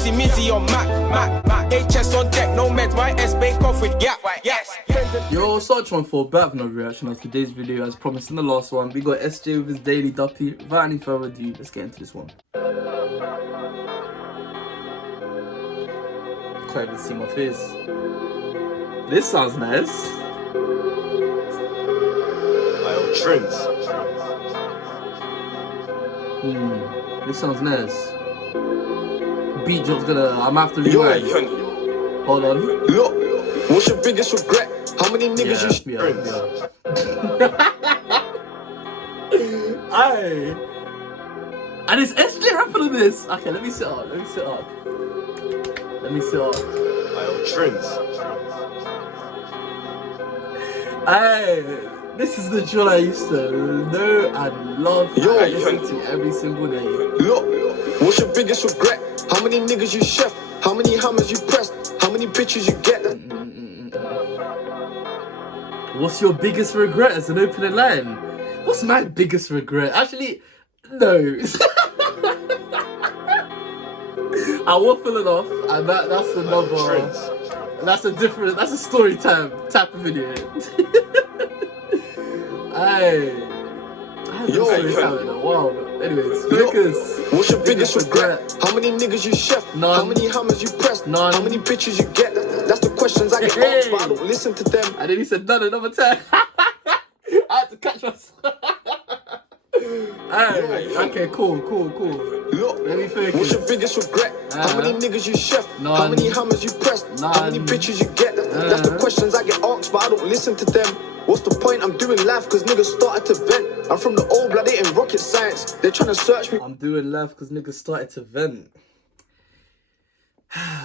Easy Mizzy on Mac. HS on deck, no meds, my S bake off with gap. Yes. Yo, such one for a bit of no reaction on today's video. As promised in the last one, we got SJ with his daily Duppy. Without any further ado, let's get into this one. Can't even see my face. This sounds nice. Trends. This sounds nice. Beat drop's gonna. I'm after rewind. Hold on. Look, what's your biggest regret? How many niggas you Aye. And it's SJ rapping on this. Okay, let me sit up. Trends. Aye. This is the drill I used to know and love and listen to every single day. Look, what's your biggest regret? How many niggas you chef? How many hammers you pressed? How many bitches you get? What's your biggest regret as an opening line? What's my biggest regret? Actually, no. I waffle it off, and that's another. That's a story time type of video. Wow. Anyways, focus. What's your biggest regret? How many niggas you chef? None. How many hammers you pressed? None. How many bitches you get? That's the questions I get asked, but I don't listen to them. And then he said none another time. I had to catch myself. Okay, cool. Look, let me focus. What's your biggest regret? How many niggas you chef? None. How many hammers you pressed? How many bitches you get? That's the questions I get asked, but I don't listen to them. What's the point? I'm doing life cause niggas started to vent. I'm from the old blood, ain't rocket science. They're trying to search me. I'm doing life cause niggas started to vent.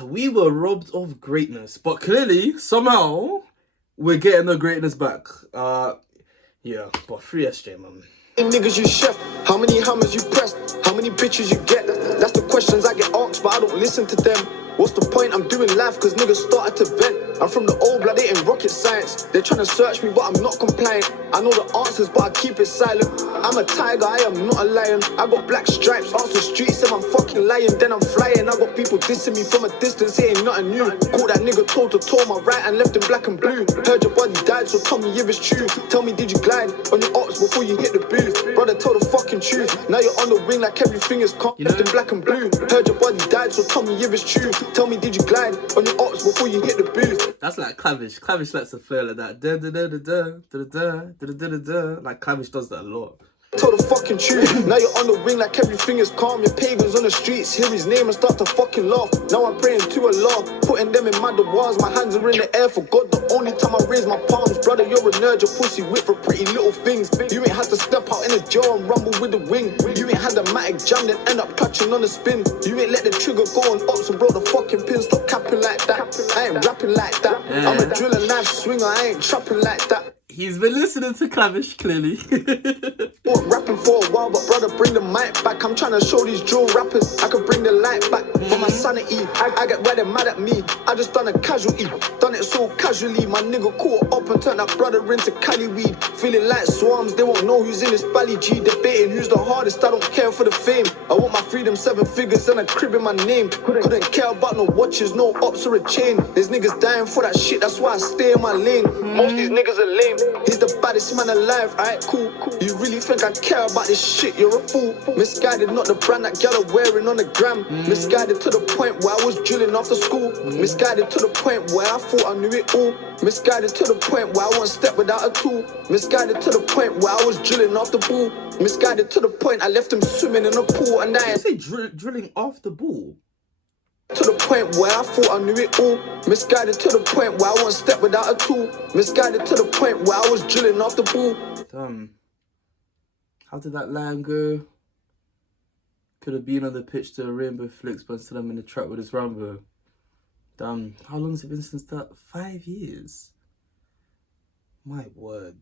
We were robbed of greatness, but clearly, somehow, we're getting the greatness back. Yeah, but free SJ, man. Niggas you chef, how many hammers you pressed, how many bitches you get? That's the questions I get asked, but I don't listen to them. What's the point? I'm doing life cause niggas started to vent. I'm from the old blood, ain't rocket science. They're trying to search me, but I'm not compliant. I know the answers, but I keep it silent. I'm a tiger, I am not a lion. I got black stripes, ask the streets if I'm fucking lying, then I'm flying. I got people dissing me from a distance, it ain't nothing new. Caught that nigga toe to toe, my right and left in black and blue. Heard your body died, so tell me if it's true. Tell me, did you glide on your ops before you hit the booth? Brother, tell the fucking truth. Now you're on the wing like everything is calm, left in black and blue. Heard your body died, so tell me if it's true. Tell me, did you glide on your ops before you hit the booth? That's like Clavish. Clavish lets it flow like that. Like Clavish does that a lot. Tell the fucking truth. Now you're on the wing like everything is calm. Your pagans on the streets hear his name and start to fucking laugh. Now I'm praying to Allah, putting them in my walls. My hands are in the air for God. The only time I raise my palms, brother, you're a nerd. Your pussy whip for pretty little things. You ain't had to step out in the jaw and rumble with the wing. You ain't had the matic jam then end up clutching on the spin. You ain't let the trigger go on ops and blow the fucking pin. Stop capping like that. I ain't rapping like that. I'm a drill and knife swinger. I ain't trapping like that. He's been listening to Clavish, clearly. Rapping for a while, but brother, bring the mic back. I'm trying to show these drill rappers I could bring the light back for my sanity. I get why they're mad at me. I just done a casualty, done it so casually. My nigga caught up and turned that brother into Cali weed. Feeling like swarms, they won't know who's in this bally G. Debating who's the hardest, I don't care for the fame. I want my freedom, 7 figures and a crib in my name. Couldn't care about no watches, no ops or a chain. There's niggas dying for that shit, that's why I stay in my lane. Most these niggas are lame. He's the baddest man alive, alright, cool. You really think I care about this shit? You're a fool. Misguided, not the brand that gal are wearing on the gram. Misguided to the point where I was drilling after school. Misguided to the point where I thought I knew it all. Misguided to the point where I won't step without a tool. Misguided to the point where I was drilling off the ball. Misguided to the point I left him swimming in the pool and I You say drilling off the ball? to the point where I thought I knew it all. Misguided to the point where I won't step without a tool. Misguided to the point where I was drilling off the ball. Damn. How did that line go? Could have been on the pitch to a rainbow flicks, but instead I'm in the trap with his Rambo. Damn. How long has it been since that? 5 years. My word.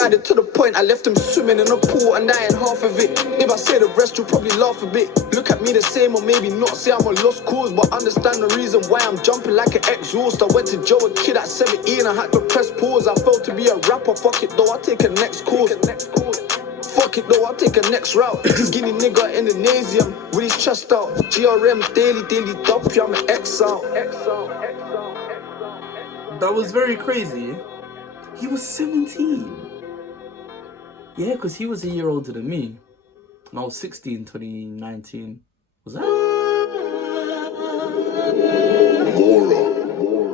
Added to the point I left him swimming in a pool and I ain't half of it. If I say the rest, you'll probably laugh a bit. Look at me the same or maybe not, say I'm a lost cause, but understand the reason why I'm jumping like an exhaust. I went to Joe, a kid at 17, I had to press pause. I felt to be a rapper, fuck it though, I take a next course. Fuck it though, I'll take a next route. Skinny nigga in the Nasium with his chest out. GRM daily Duppy, I'm an X out. That was very crazy. He was 17. Yeah, because he was a year older than me. And I was 16 in 2019. Was that?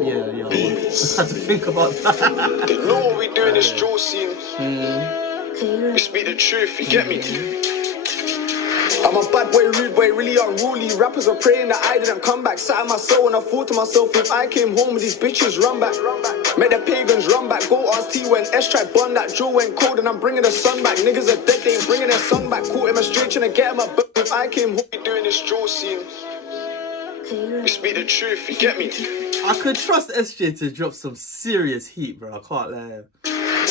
Yeah, I was. I had to think about that. They know what we do in this drill scene. We speak the truth, you get me? I'm a bad boy, rude boy, really unruly. Rappers are praying that I didn't come back. Sat in my soul and I thought to myself, if I came home with these bitches, run back. Make the pagans run back. Go ask T when S-Track bun that Joe went cold and I'm bringing the sun back. Niggas are dead, they ain't bringing their son back. Caught him a straight trying to get him a book. If I came home, we doing this drill scene. We speak the truth, you get me? I could trust SJ to drop some serious heat, bro. I can't lie.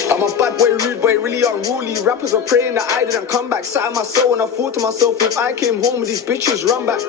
I'm a bad boy, rude boy, really unruly. Rappers are praying that I didn't come back. Sat in my soul and I thought to myself, if I came home with these bitches, run back.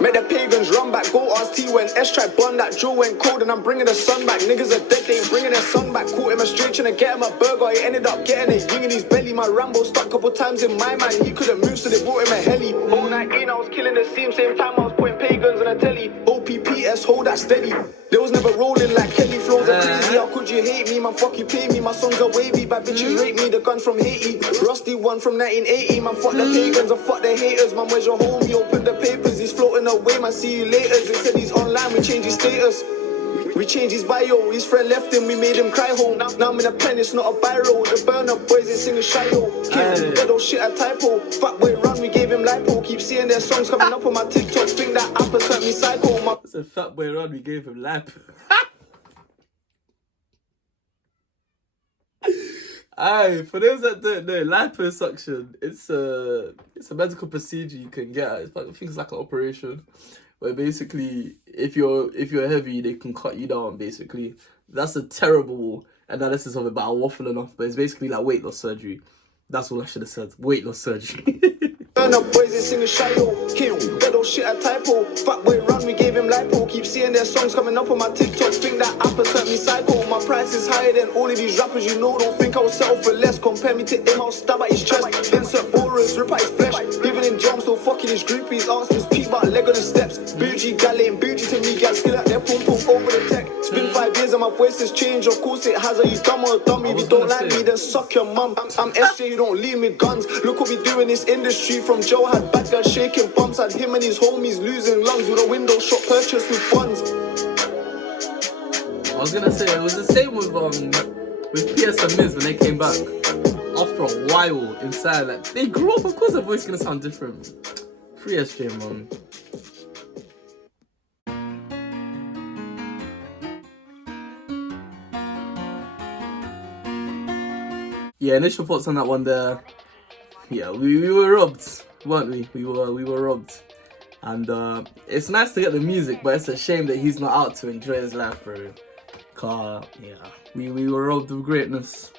Make the pagans run back. Go ask T when S-Track bun that Joe went cold and I'm bringing the sun back. Niggas are dead, they ain't bringing their son back. Caught him a straight trying to get him a burger. He ended up getting it, ring in his belly. My Rambo stuck a couple times in my man. He couldn't move, so they brought him a heli. All 19, I was killing the scene. Same time I was putting pagans on a telly. OPPS, hold that steady. They was never rolling like Kelly. Flows are crazy. How could you hate me? Man, fuck you, pay me. My songs are wavy. Bad bitches rate me. The gun from Haiti. Rusty one from 1980. Man, fuck the pagans and fuck the haters. Man, where's your home? He opened the papers. He's floating away. Man, see you later. They said he's online. We changed his status. We changed his bio. His friend left him. We made him cry home. Now I'm in a pen. It's not a biro. The burner boys ain't singing Shio. Kid, dead old shit a typo. Fat boy run. We gave him lipo. Keep seeing their songs coming up on my TikTok. Think that app has turned me psycho. It's a fat boy run. We gave him lipo. Aye, for those that don't know, liposuction, it's a medical procedure you can get. I think it's like an operation where basically if you're heavy, they can cut you down. Basically, that's a terrible analysis of it, but I'll waffle enough. But it's basically like weight loss surgery. That's all I should have said. Weight loss surgery. Burn up boys ain't singing Shio. Kid, dead old shit a typo. Fat boy run, we gave him lipo. Keep seeing their songs coming up on my TikTok. Think that app has turned me psycho. My price is higher than all of these rappers you know. Don't think I'll settle for less. Compare me to him, I'll stab at his chest. Insert borers, rip at his flesh. Even in jump, still fucking his groupies. Answers peep about leg on the steps. Bougie, gal ain't bougie to me. Gal still at their pum pum over the tech. It's been 5 years and my voice has changed. Of course it has. Are you dumb or dummy? If you don't like me, then suck your mum. I'm SJ, you don't leave me guns. Look what we do in this industry. From Joe had bad girls shaking bumps. Had him and his homies losing lungs with a window shop purchase with funds. I was gonna say it was the same with PS and Miz when they came back. After a while inside, like they grew up. Of course, their voice is gonna sound different. Free SJ, man. Yeah, initial thoughts on that one there. Yeah, we were robbed, weren't we? We were robbed. And it's nice to get the music, but it's a shame that he's not out to enjoy his life, bro. Cause yeah, we were robbed of greatness.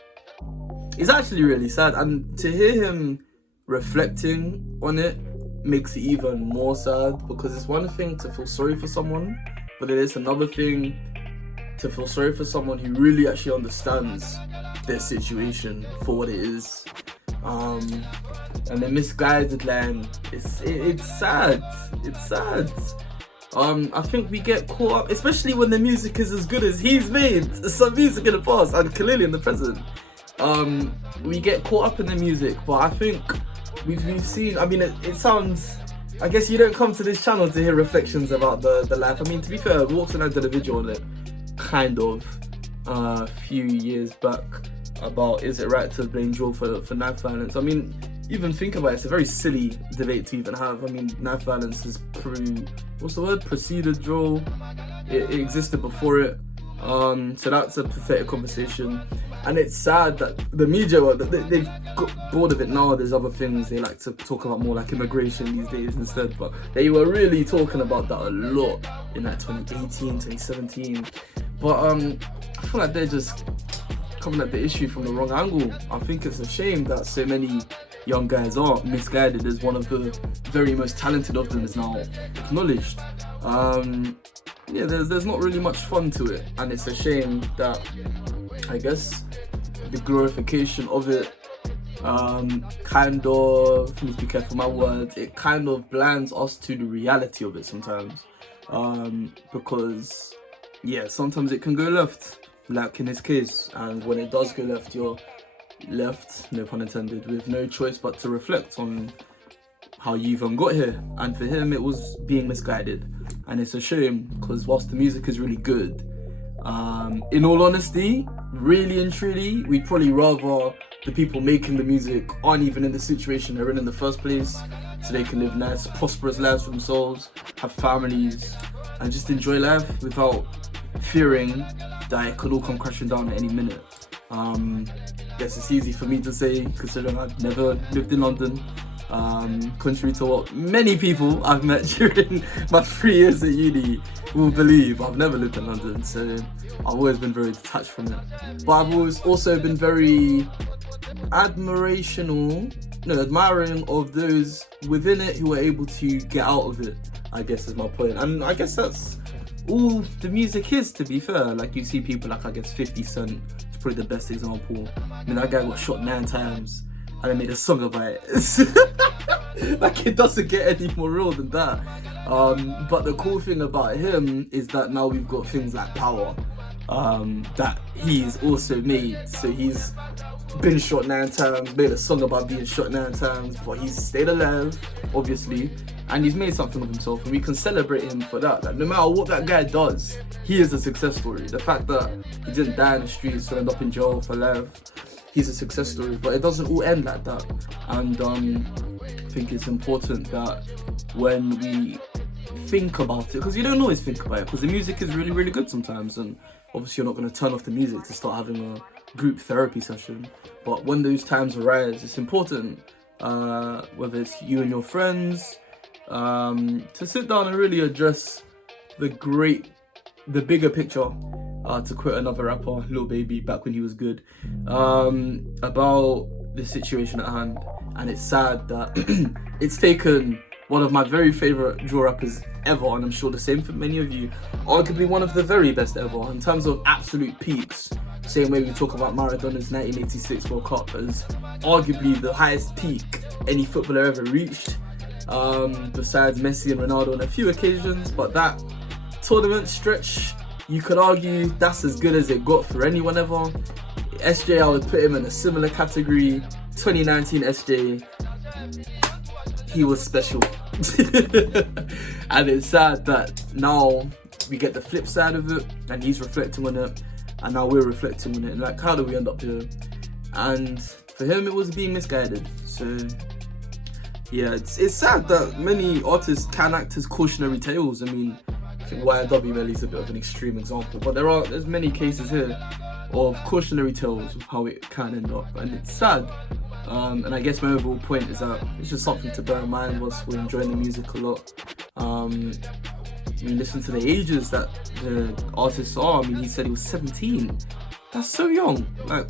It's actually really sad, and to hear him reflecting on it makes it even more sad, because it's one thing to feel sorry for someone, but it is another thing to feel sorry for someone who really actually understands their situation for what it is. And the misguided line, it's sad. It's sad. I think we get caught up, especially when the music is as good as he's made some music in the past and clearly in the present. We get caught up in the music, but I think we've seen. I mean, it sounds. I guess you don't come to this channel to hear reflections about the life. I mean, to be fair, Walks and I did a video on it, kind of, a few years back, about is it right to blame drill for knife violence. I mean, even think about it, it's a very silly debate to even have. I mean, knife violence is preceded drill. It existed before it. So that's a pathetic conversation. And it's sad that the media, they've got bored of it now. There's other things they like to talk about, more like immigration these days instead. But they were really talking about that a lot in like 2018, 2017. But I feel like they're just coming at the issue from the wrong angle. I think it's a shame that so many young guys are misguided, as one of the very most talented of them is now acknowledged. Yeah, there's not really much fun to it, and it's a shame that I guess the glorification of it kind of, need to be careful my words, it kind of blinds us to the reality of it sometimes, because yeah, sometimes it can go left, like in his case, and when it does go left, you're left, no pun intended, with no choice but to reflect on how you even got here. And for him, it was being misguided, and it's a shame, because whilst the music is really good, in all honesty, really and truly, we'd probably rather the people making the music aren't even in the situation they're in the first place, so they can live nice, prosperous lives for themselves, have families, and just enjoy life without fearing that it could all come crashing down at any minute. Guess it's easy for me to say, considering I've never lived in London, contrary to what many people I've met during my 3 years at uni will believe. I've never lived in London, so I've always been very detached from it. But I've always also been very admiring of those within it who were able to get out of it, I guess is my point. And I guess that's all the music is, to be fair. Like, you see people like, I guess 50 Cent is probably the best example. I mean, that guy got shot 9 times and I made a song about it. Like, it doesn't get any more real than that. But the cool thing about him is that now we've got things like Power that he's also made. So he's been shot 9 times, made a song about being shot 9 times, but he's stayed alive, obviously, and he's made something of himself, and we can celebrate him for that. Like, no matter what that guy does, he is a success story. The fact that he didn't die in the streets or end up in jail for life, he's a success story. But it doesn't all end like that, and I think it's important that when we think about it, because you don't always think about it, because the music is really, really good sometimes, and obviously you're not going to turn off the music to start having a group therapy session, but when those times arise, it's important, whether it's you and your friends, to sit down and really address the bigger picture, to quote another rapper, Lil Baby, back when he was good, about the situation at hand. And it's sad that it's taken one of my very favourite drill rappers ever, and I'm sure the same for many of you, arguably one of the very best ever in terms of absolute peaks. Same way we talk about Maradona's 1986 World Cup as arguably the highest peak any footballer ever reached, besides Messi and Ronaldo on a few occasions. But that tournament stretch, you could argue that's as good as it got for anyone ever. SJ, I would put him in a similar category. 2019 SJ, he was special. And it's sad that now we get the flip side of it, and he's reflecting on it, and now we're reflecting on it. Like, how do we end up here? And for him, it was being misguided. So yeah, it's sad that many artists can act as cautionary tales. I mean, I think YW Melly is a bit of an extreme example, but there's many cases here of cautionary tales of how it can end up, and it's sad. And I guess my overall point is that it's just something to bear in mind whilst we're enjoying the music a lot. I mean, listen to the ages that the artists are. I mean, he said he was 17. That's so young. Like,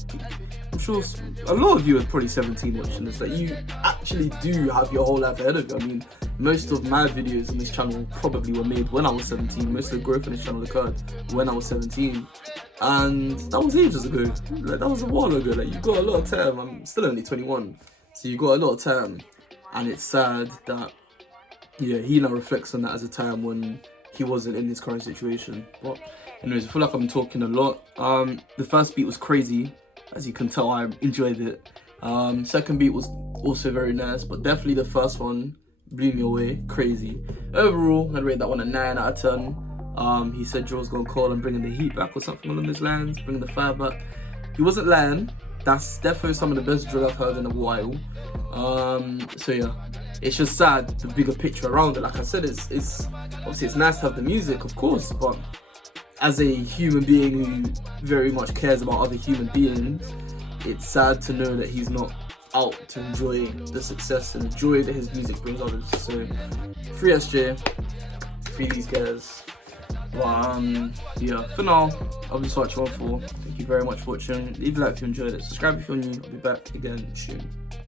I'm sure a lot of you are probably 17 watching this. Like, you actually do have your whole life ahead of you. I mean, most of my videos on this channel probably were made when I was 17. Most of the growth on this channel occurred when I was 17. And that was ages ago. Like, that was a while ago. Like, you got a lot of time. I'm still only 21. So you got a lot of time. And it's sad that, yeah, he now reflects on that as a time when he wasn't in his current situation. But anyways, I feel like I'm talking a lot. The first beat was crazy. As you can tell, I enjoyed it. Second beat was also very nice, but definitely the first one blew me away. Crazy. Overall, I'd rate that one a 9 out of 10. He said Drill's gonna call and bringing the heat back or something along those lines, bringing the fire back. He wasn't lying. That's definitely some of the best drill I've heard in a while. So yeah, it's just sad, the bigger picture around it. Like I said, it's obviously it's nice to have the music, of course, but as a human being who very much cares about other human beings, it's sad to know that he's not out to enjoy the success and the joy that his music brings others. So free SJ, free these guys. But yeah, for now, I'll be Swatch 14. Thank you very much for watching. Leave a like if you enjoyed it. Subscribe if you're new. I'll be back again soon.